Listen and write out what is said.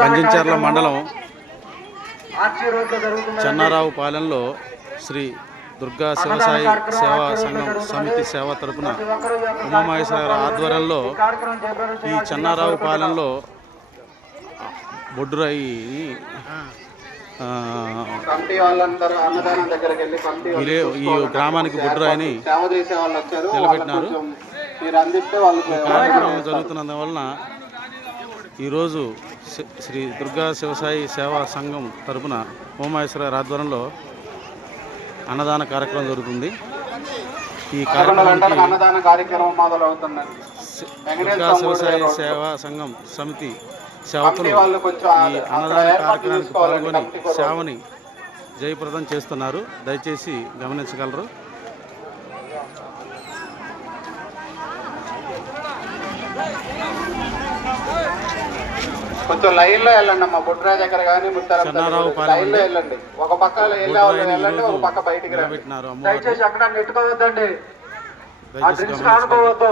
కంజంచర్ల మండలం చెన్నారావు పాలెంలో శ్రీ దుర్గా శివసాయి సేవా సంఘం సమితి సేవ తరపున ఉమామహేశ్వర ఆధ్వర్యంలో ఈ చెన్నారావు పాలెంలో బొడ్డురాయి ఈ గ్రామానికి బొడ్డురాయిని నిలబెట్టినారు. ఈ కార్యక్రమం జరుగుతున్నందువలన ఈరోజు శ్రీ దుర్గా శివసాయి సేవా సంఘం తరపున ఉమామహేశ్వర ఆధ్వర్యంలో అన్నదాన కార్యక్రమం జరుగుతుంది. ఈ కార్యక్రమానికి దుర్గా శివసాయి సేవా సంఘం సమితి సేవకులు ఈ అన్నదాన కార్యక్రమానికి పాల్గొని సేవని జయప్రదం చేస్తున్నారు. దయచేసి గమనించగలరు. కొంచెం లైన్ లో వెళ్ళండి అమ్మా. బుట్రా దగ్గర కానీ లైన్ లో వెళ్ళండి. ఒక పక్క వెళ్ళే వాళ్ళు వెళ్ళండి, ఒక పక్క బయటికి రండి. దయచేసి అక్కడ నెట్టుకోవద్దండి, ఆ డ్రింక్స్ ఆడుకోవద్దు.